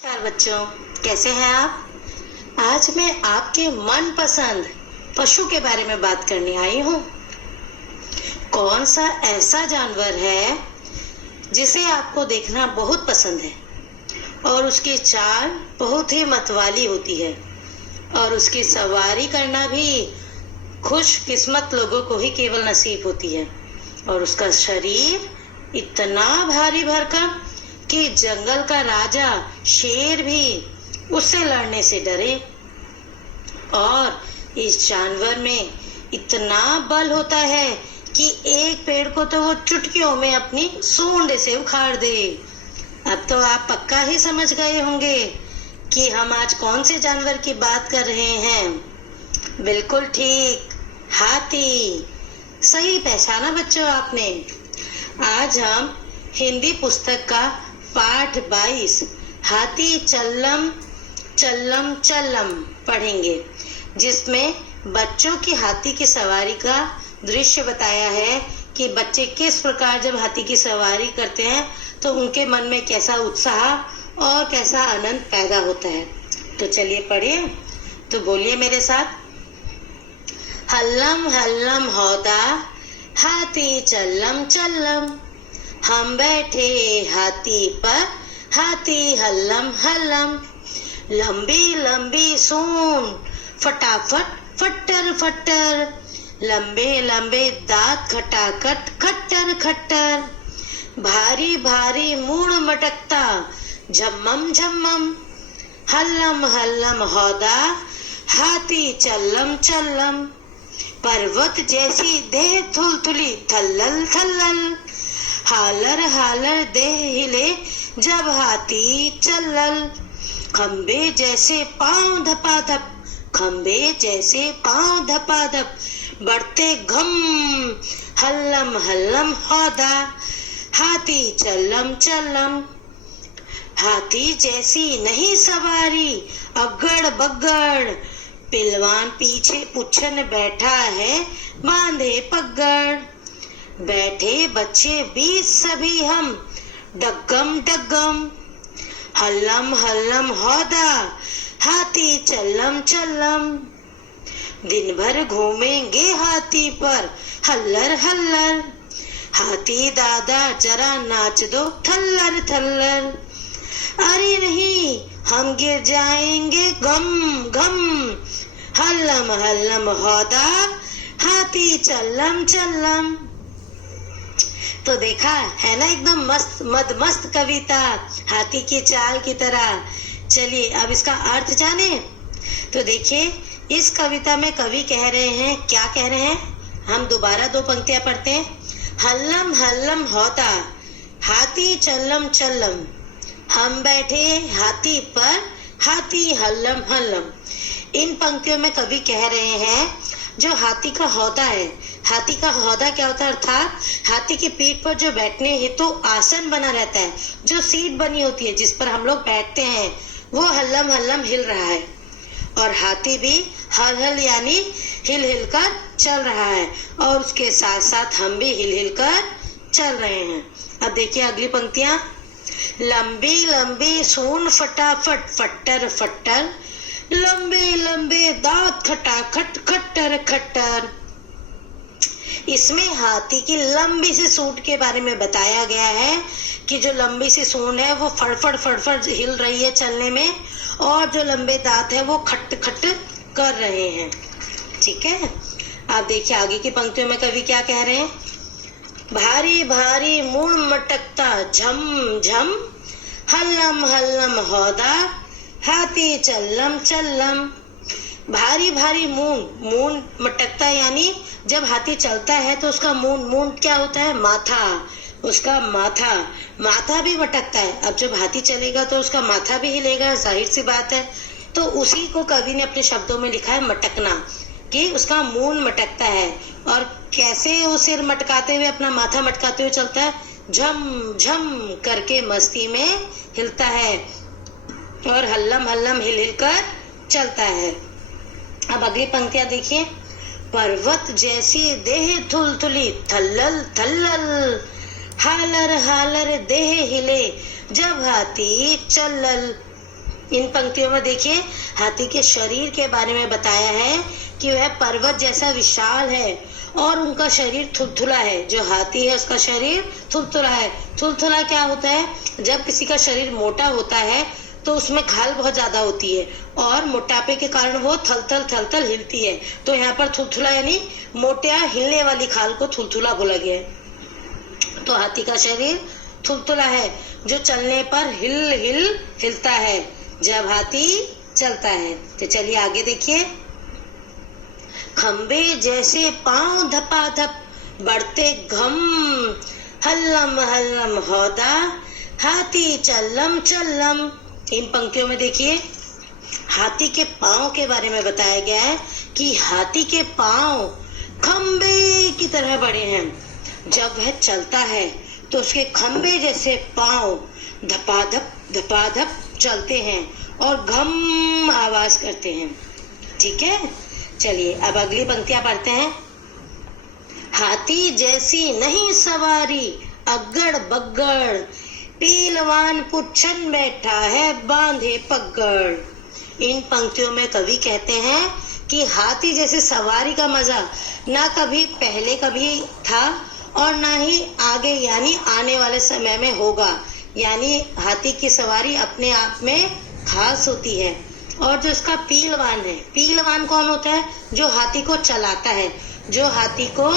नमस्कार बच्चों, कैसे हैं आप। आज मैं आपके मनपसंद पशु के बारे में बात करने आई हूँ। कौन सा ऐसा जानवर है जिसे आपको देखना बहुत पसंद है और उसकी चाल बहुत ही मतवाली होती है और उसकी सवारी करना भी खुशकिस्मत लोगों को ही केवल नसीब होती है और उसका शरीर इतना भारी भरकम कि जंगल का राजा शेर भी उससे लड़ने से डरे। और इस जानवर में इतना बल होता है कि एक पेड़ को तो वो चुटकियों में अपनी सूंड से उखाड़ दे। अब तो आप पक्का ही समझ गए होंगे कि हम आज कौन से जानवर की बात कर रहे हैं। बिल्कुल ठीक, हाथी। सही पहचाना बच्चों आपने। आज हम हिंदी पुस्तक का पाठ 22 हाथी चल्लम चल्लम चल्लम पढ़ेंगे, जिसमें बच्चों की हाथी की सवारी का दृश्य बताया है कि बच्चे किस प्रकार जब हाथी की सवारी करते हैं तो उनके मन में कैसा उत्साह और कैसा आनंद पैदा होता है। तो चलिए पढ़िए। तो बोलिए मेरे साथ। हल्लम हल्लम हौदा हाथी चल्लम चल्लम, हम बैठे हाथी पर हाथी हल्लम हल्लम, लंबी लंबी सूंड फटाफट फट्टर फट्टर, लंबे लंबे दांत खटाखट खट्टर खट्टर, भारी भारी मूड़ मटकता झम्मम झम्मम, हल्लम हल्लम हौदा हाथी चल्लम चल्लम, पर्वत जैसी देह थुलथुली थल्लल थल्लल, हालर हालर देह हिले जब हाथी चल्लल, खंबे जैसे पांव धपाधप खंबे जैसे पांव धपाधप, बढ़ते घम हल्लम हल्लम हौदा हाथी चल्लम चल्लम, हाथी जैसी नहीं सवारी अगड़ बगड़, पिलवान पीछे पुच्छन बैठा है बांधे पगड़, बैठे बच्चे बीच सभी हम डग्गम डग्गम, हल्लम हल्लम हौदा हाथी चल्लम चल्लम, दिन भर घूमेंगे हाथी पर हल्लर हल्लर, हाथी दादा जरा नाच दो थल्लर थल्लर, अरे नहीं हम गिर जाएंगे गम गम, हल्लम हल्लम हौदा हाथी चल्लम चल्लम। तो देखा है ना, एकदम मस्त मदमस्त कविता हाथी की चाल की तरह। चलिए अब इसका अर्थ जाने। तो देखिए, इस कविता में कवि कह रहे हैं, क्या कह रहे हैं, हम दोबारा दो पंक्तियां पढ़ते हैं। हल्लम हल्लम हौदा हाथी चल्लम चल्लम, हम बैठे हाथी पर हाथी हल्लम हल्लम। इन पंक्तियों में कवि कह रहे हैं जो हाथी का हौदा है, हाथी का हौदा क्या होता है, अर्थात हाथी की पीठ पर जो बैठने हेतु आसन बना रहता है, जो सीट बनी होती है जिस पर हम लोग बैठते हैं, वो हल्लम हल्लम हिल रहा है और हाथी भी हल हल यानी हिल हिल कर चल रहा है और उसके साथ साथ हम भी हिल हिल कर चल रहे हैं। अब देखिए अगली पंक्तियां। लंबी लंबी सूंड फटाफट फट्टर फट्टर, लंबे लंबे दांत खटाखट खट्टर खट्टर। इसमें हाथी की लंबी सी सूंड के बारे में बताया गया है कि जो लंबी सी सूंड है वो फड़फड़ फड़फड़ हिल रही है चलने में और जो लंबे दांत है वो खट खट कर रहे हैं। ठीक है। आप देखिए आगे की पंक्तियों में कवि क्या कह रहे हैं। भारी भारी मूड़ मटकता झम झम, हल्लम हल्लम हौदा हाथी चल्लम चल्लम। भारी भारी मूंड मटकता यानी जब हाथी चलता है तो उसका मूंड क्या होता है, माथा, उसका माथा भी मटकता है। अब जब हाथी चलेगा तो उसका माथा भी हिलेगा, जाहिर सी बात है। तो उसी को कवि ने अपने शब्दों में लिखा है मटकना, कि उसका मूंड मटकता है। और कैसे वो सिर मटकाते हुए, अपना माथा मटकाते हुए चलता है, झम झम करके मस्ती में हिलता है और हल्लम हल्लम हिल हिल कर चलता है। अब अगली पंक्तियां देखिए। पर्वत जैसी देह थुलथुली थल्लल थल्लल, हालर हालर देह हिले जब हाथी चलल। इन पंक्तियों में देखिए हाथी के शरीर के बारे में बताया है कि वह पर्वत जैसा विशाल है और उनका शरीर थुलथुला है। जो हाथी है उसका शरीर थुलथुला है। थुलथुला क्या होता है? जब किसी का शरीर मोटा होता है तो उसमें खाल बहुत ज्यादा होती है और मोटापे के कारण वो थलथल थलथल हिलती है। तो यहाँ पर थुलथुला यानी मोटा हिलने वाली खाल को थुलथुला बोला गया है। तो हाथी का शरीर थुलथुला है जो चलने पर हिलता है जब हाथी चलता है। तो चलिए आगे देखिए। खंबे जैसे पांव धपाधप बढ़ते घम, हल्लम हल्लम हौदा, हाथी चल्लम चल्लम। इन पंक्तियों में देखिए हाथी के पांव के बारे में बताया गया है कि हाथी के पांव खंबे की तरह बड़े हैं। जब वह चलता है तो उसके खंबे जैसे पांव धपाधप धपाधप चलते हैं और घम आवाज करते हैं। ठीक है, चलिए अब अगली पंक्तियां पढ़ते हैं। हाथी जैसी नहीं सवारी अगड़ बगड़, पीलवान पुच्छन बैठा है बांधे पगड़। इन पंक्तियों में कवि कहते हैं कि हाथी जैसे सवारी का मजा ना कभी पहले कभी था और ना ही आगे यानी आने वाले समय में होगा। यानी हाथी की सवारी अपने आप में खास होती है। और जो इसका पीलवान है, पीलवान कौन होता है? जो हाथी को चलाता है, जो हाथी को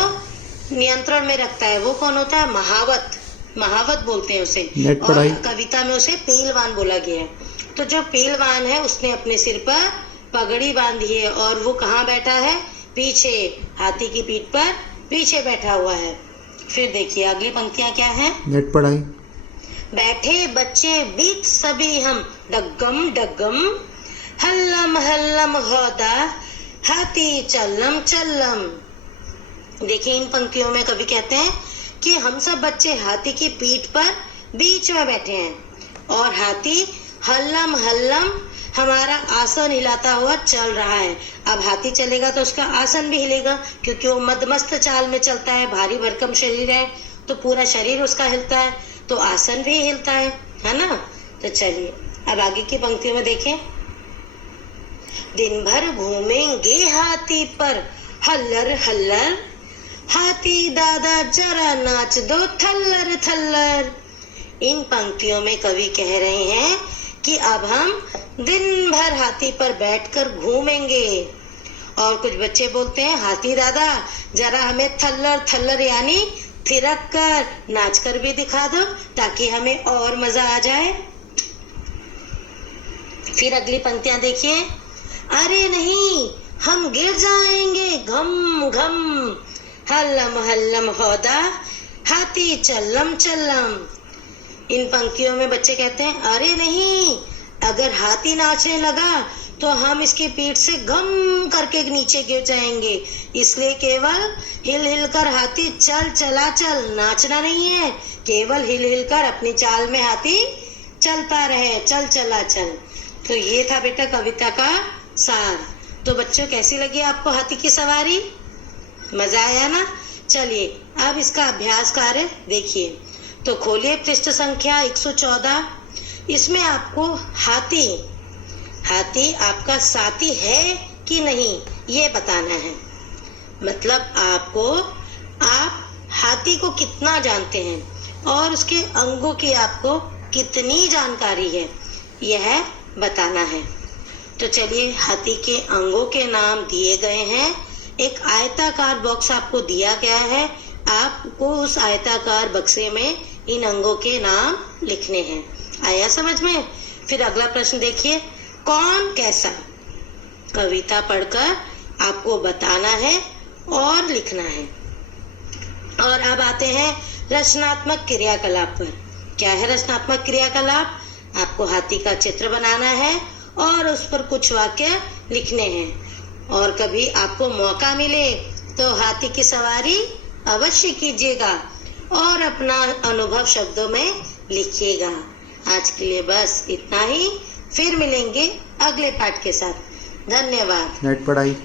नियंत्रण में रखता है, वो कौन होता है? महावत, महावत बोलते हैं उसे। और कविता में उसे पीलवान बोला गया है। तो जो पीलवान है उसने अपने सिर पर पगड़ी बांधी है और वो कहाँ बैठा है? पीछे, हाथी की पीठ पर पीछे बैठा हुआ है। फिर देखिए अगली पंक्तियां क्या है। नेट पढ़ाई। बैठे बच्चे बीच सभी हम, डग्गम डग्गम, हल्लम हल्लम हौदा, हाथी चल्लम चल्लम। देखिए इन पंक्तियों में कवि कहते हैं कि हम सब बच्चे हाथी की पीठ पर बीच में बैठे हैं और हाथी हल्लम हल्लम हमारा आसन हिलाता हुआ चल रहा है। अब हाथी चलेगा तो उसका आसन भी हिलेगा क्योंकि वो मदमस्त चाल में चलता है, भारी भरकम शरीर है तो पूरा शरीर उसका हिलता है, तो आसन भी हिलता है ना। तो चलिए अब आगे की पंक्तियों में देखें। दिन भर घूमेंगे हाथी पर हल्लर हल्लर, हाथी दादा जरा नाच दो थल्लर थल्लर। इन पंक्तियों में कवि कह रहे हैं कि अब हम दिन भर हाथी पर बैठकर घूमेंगे। और कुछ बच्चे बोलते हैं हाथी दादा जरा हमें थल्लर थल्लर यानी थिरक कर नाच कर भी दिखा दो ताकि हमें और मजा आ जाए। फिर अगली पंक्तियां देखिए। अरे नहीं हम गिर जाएंगे घम घम, हल्लम हल्लम हौदा, हाथी चल्लम चल्लम। इन पंक्तियों में बच्चे कहते हैं अरे नहीं, अगर हाथी नाचने लगा तो हम इसकी पीठ से गम करके नीचे गिर जाएंगे, इसलिए केवल हिल हिल कर हाथी चल चला चल, नाचना नहीं है, केवल हिल हिल कर अपनी चाल में हाथी चलता रहे, चल चला चल। तो ये था बेटा कविता का सार। तो बच्चों कैसी लगी आपको हाथी की सवारी? मजा आया ना? चलिए अब इसका अभ्यास कार्य देखिए। तो खोलिए पृष्ठ संख्या 114। इसमें आपको हाथी आपका साथी है कि नहीं ये बताना है। मतलब आप हाथी को कितना जानते हैं और उसके अंगों की आपको कितनी जानकारी है यह बताना है। तो चलिए हाथी के अंगों के नाम दिए गए हैं। एक आयताकार बॉक्स आपको दिया गया है, आपको उस आयताकार बक्से में इन अंगों के नाम लिखने हैं। आया समझ में? फिर अगला प्रश्न देखिए। कौन कैसा? कविता पढ़कर आपको बताना है और लिखना है। और अब आते हैं रचनात्मक क्रियाकलाप पर। क्या है रचनात्मक क्रियाकलाप? आपको हाथी का चित्र बनाना है और उस पर कुछ वाक्य लिखने हैं। और कभी आपको मौका मिले तो हाथी की सवारी अवश्य कीजिएगा और अपना अनुभव शब्दों में लिखिएगा। आज के लिए बस इतना ही, फिर मिलेंगे अगले पाठ के साथ। धन्यवाद। नेट पढ़ाई।